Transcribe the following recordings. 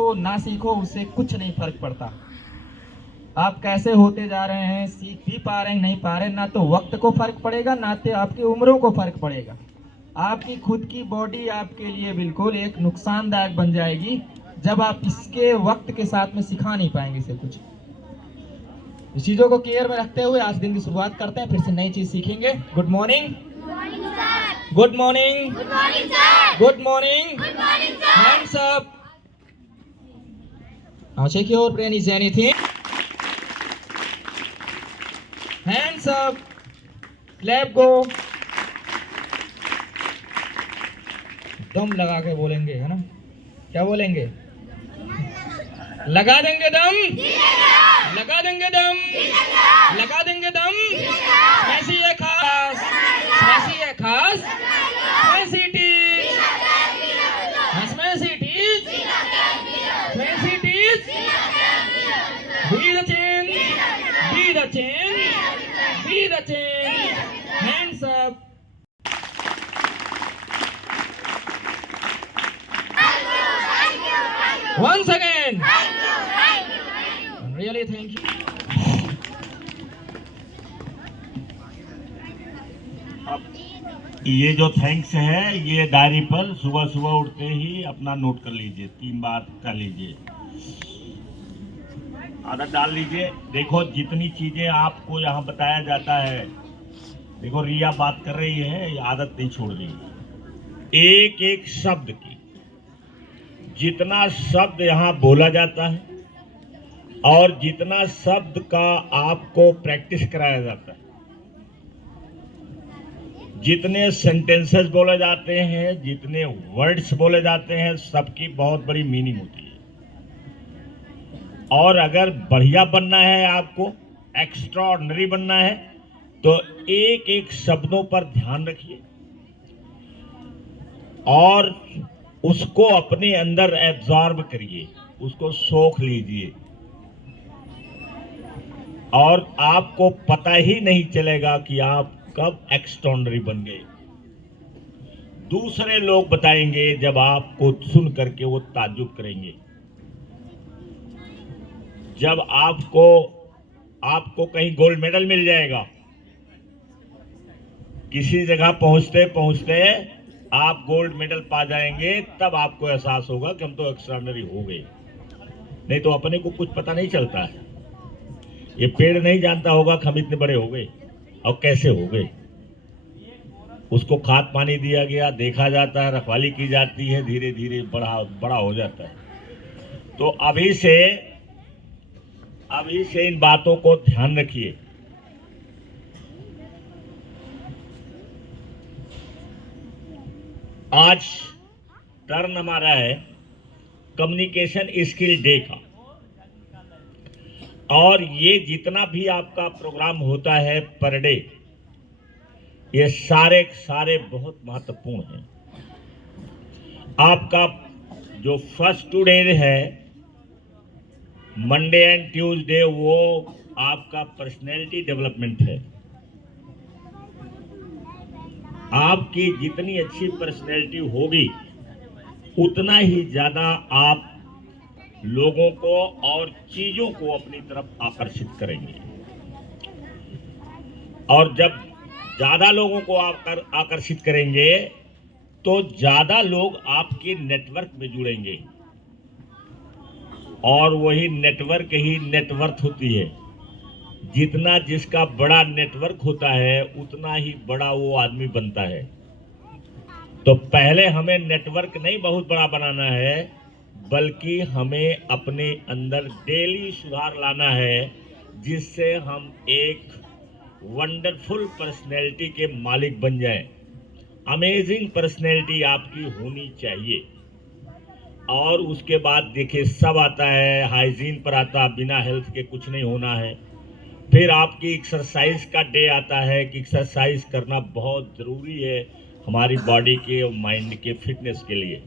तो ना सीखो, उससे कुछ नहीं फर्क पड़ता। आप कैसे होते जा रहे हैं, सीख भी पा रहे हैं नहीं पा रहे, ना तो वक्त को फर्क पड़ेगा ना तो आपकी उम्रों को फर्क पड़ेगा। आपकी खुद की बॉडी आपके लिए बिल्कुल एक नुकसानदायक बन जाएगी जब आप इसके वक्त के साथ में सिखा नहीं पाएंगे इसे कुछ। इस चीजों को केयर में रखते हुए आज दिन की शुरुआत करते हैं, फिर से नई चीज सीखेंगे। Good morning, good morning, good morning, hands up, check your brain is anything, hands up, clap go। दम लगा के बोलेंगे, है ना? क्या बोलेंगे? लगा देंगे दम, लगा देंगे दम, लगा देंगे दम। स्मैशी है खास, स्मैशी है खास, स्मैशी टीच, स्मैशी टीच, स्मैशी टीच। Be the change, be the change, be the change. Hands up. Once again. Really thank you. ये जो थैंक्स है ये डायरी पर सुबह सुबह उठते ही अपना नोट कर लीजिए, 3 बार कर लीजिए, आदत डाल लीजिए। देखो जितनी चीजें आपको यहाँ बताया जाता है, देखो रिया बात कर रही है, ये आदत नहीं छोड़ रही है। एक एक शब्द की, जितना शब्द यहाँ बोला जाता है और जितना शब्द का आपको प्रैक्टिस कराया जाता है, जितने सेंटेंसेस बोले जाते हैं, जितने वर्ड्स बोले जाते हैं, सबकी बहुत बड़ी मीनिंग होती है। और अगर बढ़िया बनना है, आपको एक्स्ट्रा ऑर्डिनरी बनना है, तो एक एक शब्दों पर ध्यान रखिए और उसको अपने अंदर एब्जॉर्ब करिए, उसको सोख लीजिए और आपको पता ही नहीं चलेगा कि आप कब एक्स्ट्राऑर्डिनरी बन गए। दूसरे लोग बताएंगे जब आपको सुन करके वो ताज्जुब करेंगे। जब आपको कहीं गोल्ड मेडल मिल जाएगा, किसी जगह पहुंचते पहुंचते आप गोल्ड मेडल पा जाएंगे, तब आपको एहसास होगा कि हम तो एक्स्ट्राऑर्डिनरी हो गए। नहीं तो अपने को कुछ पता नहीं चलता है। ये पेड़ नहीं जानता होगा कि हम इतने बड़े हो गए और कैसे हो गए। उसको खाद पानी दिया गया, देखा जाता है, रखवाली की जाती है, धीरे धीरे बड़ा हो जाता है। तो अभी से इन बातों को ध्यान रखिए। आज टर्न हमारा है कम्युनिकेशन स्किल डे का, और ये जितना भी आपका प्रोग्राम होता है पर डे, ये सारे बहुत महत्वपूर्ण हैं। आपका जो फर्स्ट 2 डे है, मंडे एंड ट्यूसडे, वो आपका पर्सनैलिटी डेवलपमेंट है। आपकी जितनी अच्छी पर्सनैलिटी होगी उतना ही ज्यादा आप लोगों को और चीजों को अपनी तरफ आकर्षित करेंगे, और जब ज्यादा लोगों को आप आकर्षित करेंगे तो ज्यादा लोग आपके नेटवर्क में जुड़ेंगे, और वही नेटवर्क ही नेटवर्थ होती है। जितना जिसका बड़ा नेटवर्क होता है उतना ही बड़ा वो आदमी बनता है। तो पहले हमें नेटवर्क नहीं बहुत बड़ा बनाना है, बल्कि हमें अपने अंदर डेली सुधार लाना है, जिससे हम एक वंडरफुल पर्सनैलिटी के मालिक बन जाएं। अमेजिंग पर्सनैलिटी आपकी होनी चाहिए। और उसके बाद देखिए सब आता है, हाइजीन पर आता, बिना हेल्थ के कुछ नहीं होना है। फिर आपकी एक्सरसाइज का डे आता है कि एक्सरसाइज करना बहुत ज़रूरी है हमारी बॉडी के और माइंड के फिटनेस के लिए।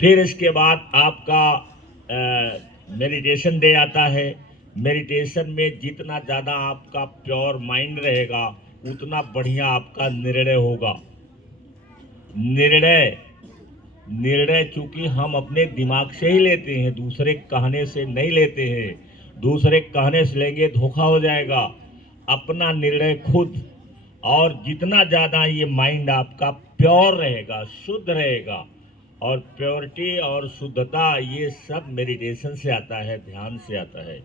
फिर इसके बाद आपका मेडिटेशन डे आता है। मेडिटेशन में जितना ज़्यादा आपका प्योर माइंड रहेगा उतना बढ़िया आपका निर्णय होगा। निर्णय निर्णय चूंकि हम अपने दिमाग से ही लेते हैं, दूसरे कहने से नहीं लेते हैं। दूसरे कहने से लेंगे धोखा हो जाएगा। अपना निर्णय खुद, और जितना ज़्यादा ये माइंड आपका प्योर रहेगा, शुद्ध रहेगा, और प्योरिटी और शुद्धता ये सब मेडिटेशन से आता है, ध्यान से आता है।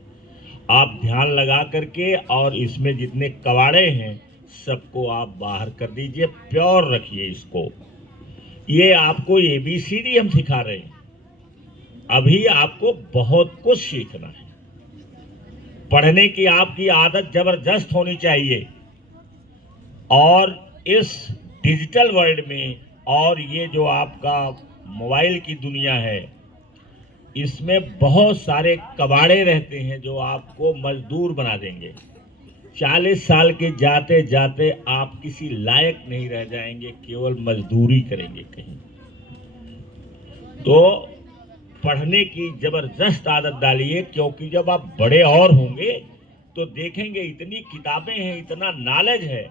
आप ध्यान लगा करके और इसमें जितने कबाड़े हैं सबको आप बाहर कर दीजिए, प्योर रखिए इसको। ये आपको ABCD हम सिखा रहे हैं। अभी आपको बहुत कुछ सीखना है। पढ़ने की आपकी आदत जबरदस्त होनी चाहिए। और इस डिजिटल वर्ल्ड में, और ये जो आपका मोबाइल की दुनिया है, इसमें बहुत सारे कबाड़े रहते हैं जो आपको मजदूर बना देंगे। 40 साल के जाते जाते आप किसी लायक नहीं रह जाएंगे, केवल मजदूरी करेंगे कहीं। तो पढ़ने की जबरदस्त आदत डालिए, क्योंकि जब आप बड़े और होंगे तो देखेंगे इतनी किताबें हैं, इतना नॉलेज है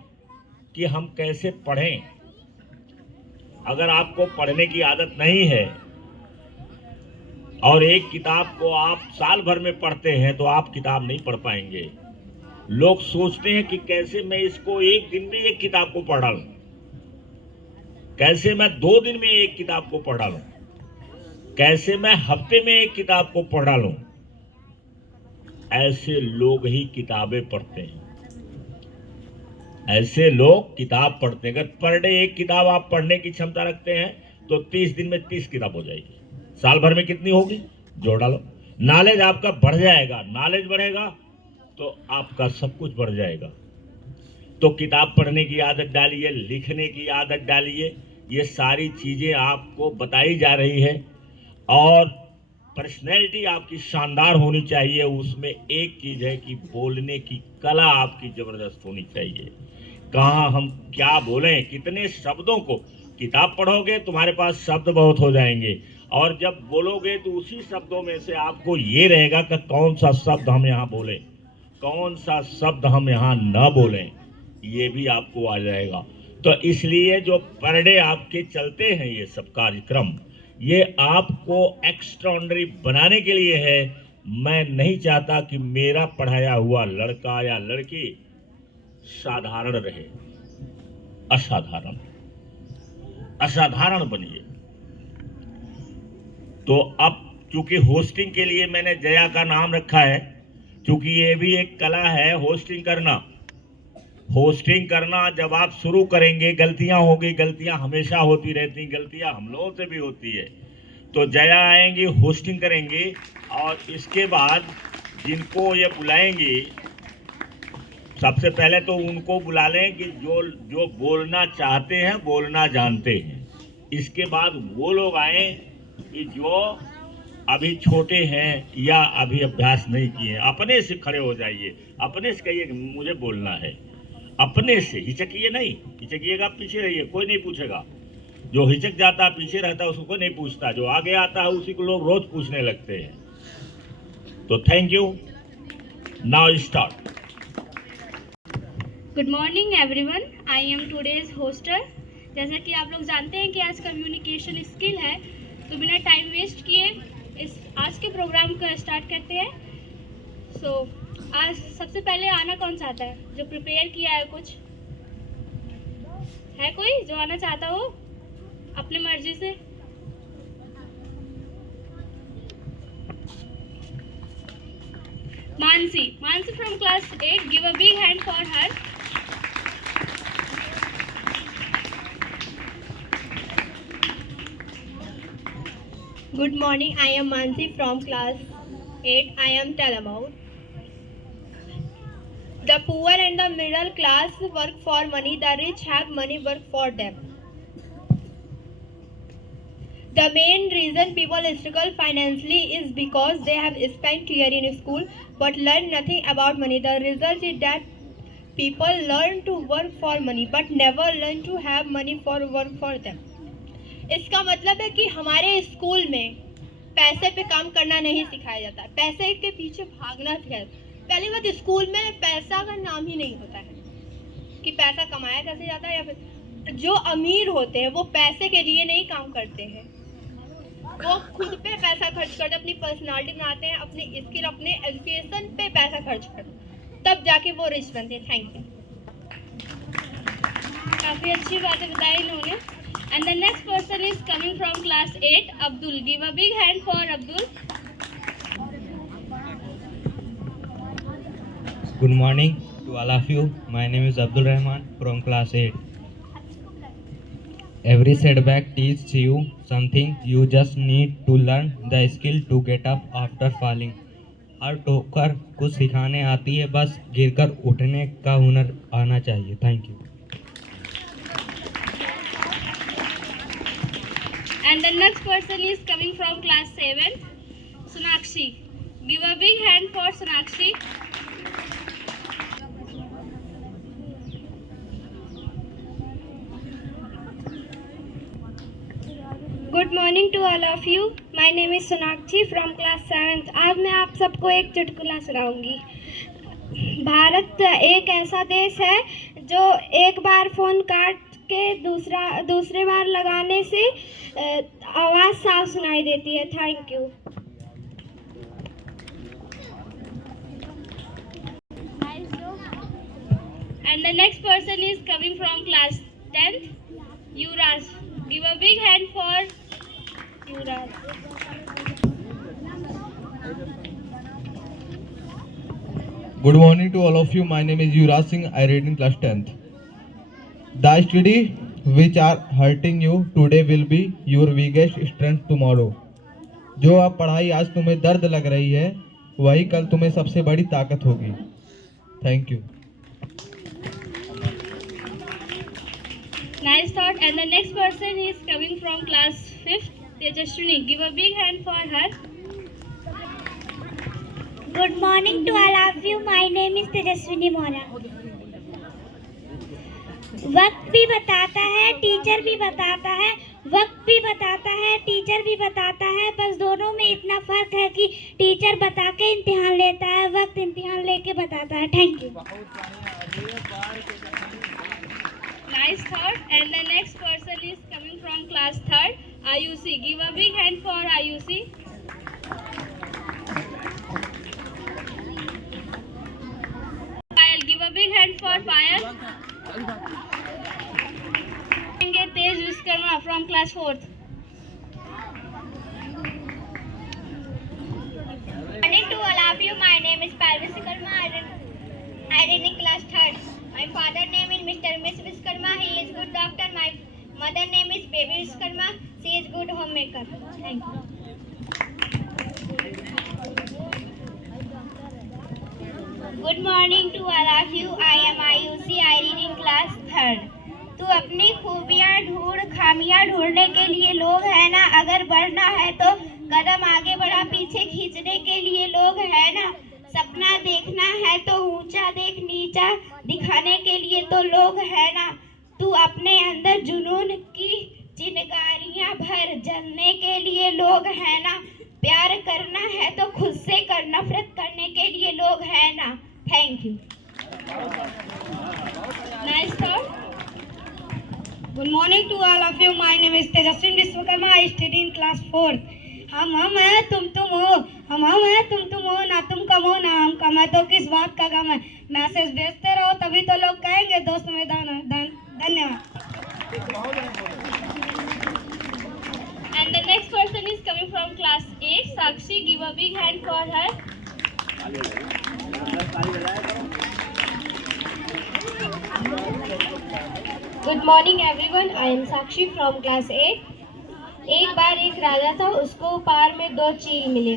कि हम कैसे पढ़ें। अगर आपको पढ़ने की आदत नहीं है और एक किताब को आप साल भर में पढ़ते हैं तो आप किताब नहीं पढ़ पाएंगे। लोग सोचते हैं कि कैसे मैं इसको एक दिन में एक किताब को पढ़ा लूं, कैसे मैं 2 दिन में एक किताब को पढ़ा लूं, कैसे मैं हफ्ते में एक किताब को पढ़ा लूं। ऐसे लोग ही किताबें पढ़ते हैं। ऐसे लोग किताब पढ़ते हैं। अगर पर डे एक किताब आप पढ़ने की क्षमता रखते हैं तो 30 दिन में 30 किताब हो जाएगी। साल भर में कितनी होगी, जोड़ डालो। नॉलेज आपका बढ़ जाएगा। नॉलेज बढ़ेगा तो आपका सब कुछ बढ़ जाएगा। तो किताब पढ़ने की आदत डालिए, लिखने की आदत डालिए। ये सारी चीजें आपको बताई जा रही है। और पर्सनैलिटी आपकी शानदार होनी चाहिए। उसमें एक चीज है कि बोलने की कला आपकी जबरदस्त होनी चाहिए। कहाँ हम क्या बोलें, कितने शब्दों को, किताब पढ़ोगे तुम्हारे पास शब्द बहुत हो जाएंगे, और जब बोलोगे तो उसी शब्दों में से आपको ये रहेगा कि कौन सा शब्द हम यहाँ बोलें, कौन सा शब्द हम यहाँ न बोलें, ये भी आपको आ जाएगा। तो इसलिए जो पर डे आपके चलते हैं ये सब कार्यक्रम, ये आपको एक्स्ट्राऑर्डिनरी बनाने के लिए है। मैं नहीं चाहता कि मेरा पढ़ाया हुआ लड़का या लड़की साधारण रहे, असाधारण, असाधारण बनिए। तो अब चूंकि होस्टिंग के लिए मैंने जया का नाम रखा है, क्योंकि ये भी एक कला है होस्टिंग करना। होस्टिंग करना जब आप शुरू करेंगे, गलतियां होगी, गलतियां हमेशा होती रहती, गलतियां हम लोगों से भी होती है। तो जया आएंगी, होस्टिंग करेंगी, और इसके बाद जिनको ये बुलाएंगी, सबसे पहले तो उनको बुला लें कि जो बोलना चाहते हैं, बोलना जानते हैं। इसके बाद वो लोग आए कि जो अभी छोटे हैं या अभी अभ्यास नहीं किए हैं। अपने से खड़े हो जाइए, अपने से कहिए मुझे बोलना है, अपने से। हिचकिए नहीं, हिचकिएगा पीछे रहिए, कोई नहीं पूछेगा। जो हिचक जाता है, पीछे रहता है, उसको कोई नहीं पूछता। जो आगे आता है उसी को लोग रोज पूछने लगते हैं। तो thank you. Now start. Good morning everyone, I am today's hoster. जैसा कि आप लोग जानते हैं कि आज कम्युनिकेशन स्किल है, तो बिना टाइम वेस्ट किए इस आज के प्रोग्राम को स्टार्ट करते हैं। आज सबसे पहले आना कौन चाहता है, जो प्रिपेयर किया है? कुछ है कोई जो आना चाहता हो अपनी मर्जी से? Mansi from class 8, give a big hand for her. Good morning, I am Mansi from class 8. I am tell about. The poor and the middle class work for money, the rich have money work for them. The main reason people struggle financially is because they have spent year in school but learn nothing about money. The result is that people learn to work for money but never learn to have money for work for them. इसका मतलब है कि हमारे school में पैसे पे काम करना नहीं सिखाया जाता, पैसे के पीछे भागना सिखाया। पहली बात, स्कूल में पैसा का नाम ही नहीं होता है कि पैसा कमाया कैसे जाता है, या फिर जो अमीर होते हैं वो पैसे के लिए नहीं काम करते हैं, वो खुद पे पैसा खर्च करते हैं, अपनी पर्सनालिटी बनाते हैं, अपनी स्किल, अपने एजुकेशन पे पैसा खर्च करते हैं, तब जाके वो रिच बनते हैं। Thank you. काफ़ी अच्छी बातें बताई इन्होंने। And the next person is coming from class 8, Abdul. Give a big hand for Abdul. Good morning to all of you. My name is Abdul Rahman from class 8. Every setback teaches you something. You just need to learn the skill to get up after falling. हर ठोकर कुछ सिखाने आती है, बस गिरकर उठने का हुनर आना चाहिए। Thank you. And the next person is coming from class 7, Sonakshi. Give a big hand for Sonakshi. Good morning to all of you. My name is Sonakshi from class 7। आज मैं आप सबको एक चुटकुला सुनाऊंगी। भारत एक ऐसा देश है जो एक बार फ़ोन काट के दूसरे बार लगाने से आवाज़ साफ सुनाई देती है। Thank you. And the next person is coming from class 10th, Yuvraj. Give a big hand for Yuvraj. Good morning to all of you. My name is Yuvraj Singh. I read in class 10th. The study which are hurting you today will be your biggest strength tomorrow. जो आप पढ़ाई आज तुम्हें दर्द लग रही है, वही कल तुम्हें सबसे बड़ी ताकत होगी। Thank you. Nice thought. And the next person is coming from class 5th, Tejaswini. Give a big hand for her. Good morning to all of you. My name is Tejaswini Mora. वक्त भी बताता है, टीचर भी बताता है। वक्त भी बताता है, टीचर भी बताता है, बस दोनों में इतना फ़र्क है कि टीचर बता के इम्तिहान लेता है, वक्त इम्तिहान लेके बताता है। Thank you. Nice thought. And the next person is coming from class 3rd, Ayushi. Give a big hand for Ayushi. Payal. Give a big hand for Payal. Tej Vishkarma from class 4th. Morning to all of you. My name is Payal Vishkarma. I read in class 3rd. My father name is Mr. Miss Vishkarma. He is good doctor. My mother name is Baby Vishkarma. She is good homemaker. Thank you. Good morning to all of you. I am Ayushi. I read in class 3rd. तू अपनी खूबियाँ ढूंढ, खामियाँ ढूंढने के लिए लोग है ना। अगर बढ़ना है तो कदम आगे बढ़ा, पीछे खींचने के लिए लोग है ना। सपना देखना है तो ऊंचा देख, नीचा दिखाने के लिए तो लोग है ना। तू अपने अंदर जुनून की चिंगारियां भर, जलने के लिए लोग है ना। प्यार करना है तो खुद से कर, नफरत करने के लिए लोग है ना। Thank you. Nice thought. Good morning to all of you. My name is Tejaswini Vishwakarma. I study in class 4th. हम है तुम हो, हम है तुम हो, ना तुम कम हो ना हम कम है, तो किस बात का गम है। मैसेज भेजते रहो तभी तो लोग कहेंगे दोस्त में धन्यवाद। And the next person is coming from class 8, Sakshi. Give a big hand for her. Good morning everyone. I M Sakshi from class 8। एक बार एक राजा था, उसको पार में 2 चील मिले।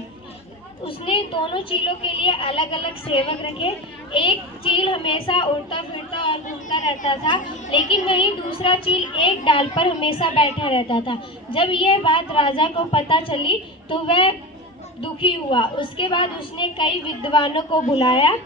उसने दोनों चीलों के लिए अलग अलग सेवक रखे। एक चील हमेशा उड़ता फिरता और घूमता रहता था, लेकिन वहीं दूसरा चील एक डाल पर हमेशा बैठा रहता था। जब यह बात राजा को पता चली तो वह दुखी हुआ। उसके बाद उसने कई विद्वानों को बुलाया,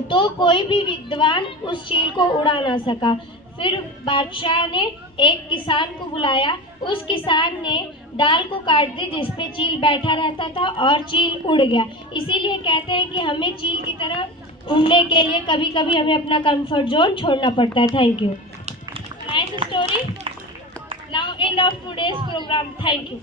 तो कोई भी विद्वान उस चील को उड़ा ना सका। फिर बादशाह ने एक किसान को बुलाया। उस किसान ने डाल को काट दी जिस पे चील बैठा रहता था और चील उड़ गया। इसीलिए कहते हैं कि हमें चील की तरह उड़ने के लिए कभी कभी हमें अपना कंफर्ट जोन छोड़ना पड़ता है। Thank you. Nice story. Now end of today's program. Thank you.